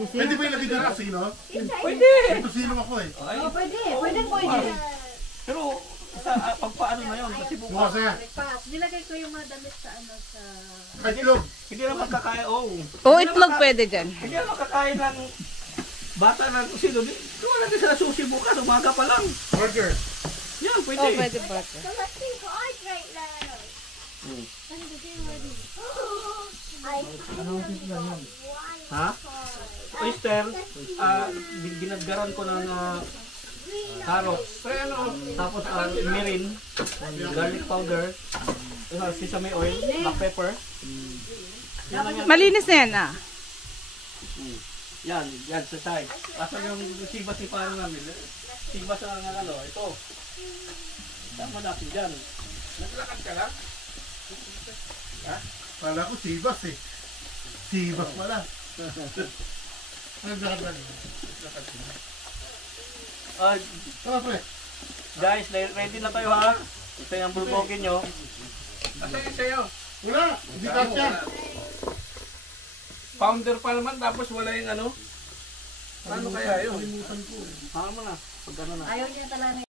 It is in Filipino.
Pwede ba ilagay dyan ang sino? Pwede. Ito sino ako eh. Pwede. Pero pagpaano na yun kasi bukas. Bukas yan. Nilagay ko yung mga damit sa ano sa... Kahit itlog. Hindi na makakain. Itlog pwede dyan. Hindi na makakain ng bata ng sino. Wala din sila sushi bukas. Umaga pa lang. Burger. Yan, pwede. Pwede pa. Ha? Oyster, ginagaran ko ng carrots, tapos mirin, garlic powder, sesame oil, black pepper. Malinis na yan ah. Yan sa side. Asan yung sibas ni parang namin? Sibas ang ano, ito. Tama natin dyan. Naglakad ka lang? Ha? Kala ko sibas eh. Sibas pala. Naglakad. Tara pre. Guys, ready na tayo ha? Ito yung bulbogin nyo. Asan yung sayo? Wala. Hindi kasya. Founder pa naman tapos wala yung ano? Ano kaya yun? Tama mo na. Pag ano na. Ayaw niya talaga.